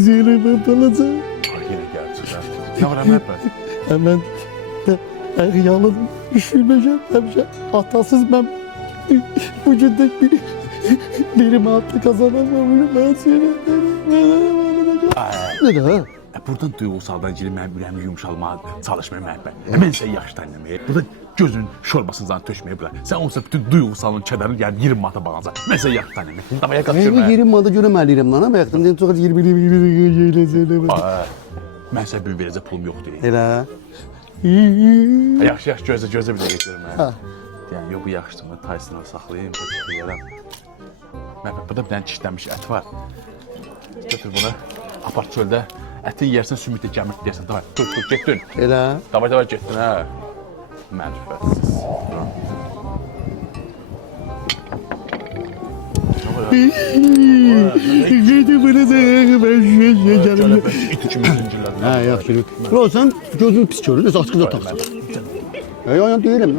Zeynep'e kalacak. Yine gerçekten. Ne var Ahmet Bey? Hemen yalnız düşünmeyeceğim. Hemşe hatasız ben vücudaki benim hattı kazanamıyorum. Ben Ne de? Buradan duyğusaldan girib mənim ürəyimi yumşalmağa çalışmaya Məhəmməd bəy. Mən sən yaxşı tanımaya. Burada gözün şorbasından tökməyə bilər. Sən olsa bütün duyğusalın kədərini gəlib 20 manata bağlanacaq. Mən sən yaxşı tanımaya. Davaya qaçırma. Ben 20 adı görəməliyirəm lan. Ama yaxından çok 20 Mən sən bir verəcək pulum yoxdur. Elə. Yaxşı gözə bir də gətirim mən. Yəni yox bu yaxşıdır. Mən Taysona saxlayayım, yeyərəm. Məhəmməd burada bir dənə çişlənmiş ət var. Götür bunu. Apart çöldə ətin yersən sümükdə gəmirt deyəsən. Davay, dur, getdin. Elə. Davay, getdin, hə. Mərifətsiz. Gidi bunu da ben Şöyle ben it kimi zincirlədim. Ha yaxşı. Bro sen gözün pis görür. Öz askıda taksın. Ayağım deyirəm.